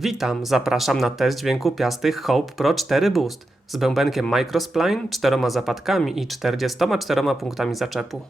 Witam, zapraszam na test dźwięku piastych Hope Pro 4 Boost z bębenkiem Microspline, czteroma zapadkami i 44 punktami zaczepu.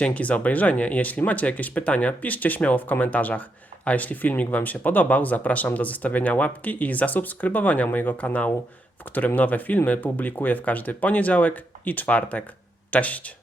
Dzięki za obejrzenie. Jeśli macie jakieś pytania, piszcie śmiało w komentarzach. A jeśli filmik Wam się podobał, zapraszam do zostawienia łapki i zasubskrybowania mojego kanału, w którym nowe filmy publikuję w każdy poniedziałek i czwartek. Cześć!